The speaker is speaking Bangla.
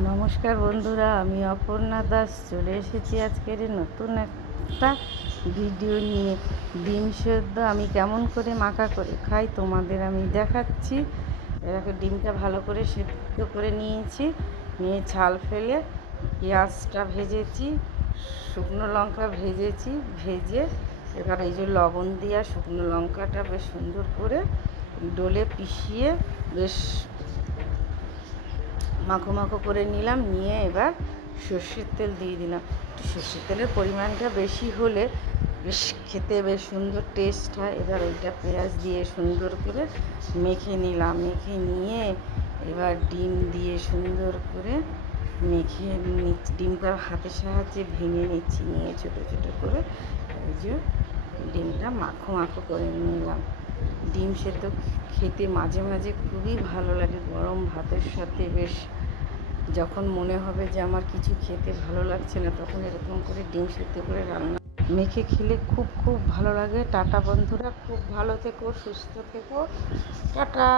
নমস্কার বন্ধুরা, আমি অপর্ণা দাস চলে এসেছি আজকের নতুন একটা ভিডিও নিয়ে। ডিম সেদ্ধ আমি কেমন করে মাখা করে খাই তোমাদের আমি দেখাচ্ছি। এরকম ডিমটা ভালো করে সেদ্ধ করে নিয়েছি, নিয়ে ছাল ফেলে পেঁয়াজটা ভেজেছি, শুকনো লঙ্কা ভেজেছি, ভেজে এবার এই যে লবণ দিয়া শুকনো লঙ্কাটা বেশ সুন্দর করে ডোলে পিষিয়ে বেশ মাখো মাখো করে নিলাম। নিয়ে এবার সর্ষের তেল দিয়ে দিলাম। একটু সর্ষের তেলের পরিমাণটা বেশি হলে বেশ খেতে বেশ সুন্দর টেস্ট হয়। এবার ওইটা পেঁয়াজ দিয়ে সুন্দর করে মেখে নিলাম। মেখে নিয়ে এবার ডিম দিয়ে সুন্দর করে মেখে ডিমটা হাতের সাহায্যে ভেঙে নিচ্ছি, নিয়ে ছোটো ছোটো করে এই যে ডিমটা মাখো মাখো করে নিলাম। ডিম সেদ্ধ খেতে মাঝে মাঝে খুবই ভালো লাগে গরম ভাতের সাথে। বেশ যখন মনে হবে যে আমার কিছু খেতে ভালো লাগছে না, তখন এরকম করে ডিম সেদ্ধ করে রান্না মেখে খেলে খুব খুব ভালো লাগে। টাটা বন্ধুরা, খুব ভালো থেকো, সুস্থ থেকো, টাটা।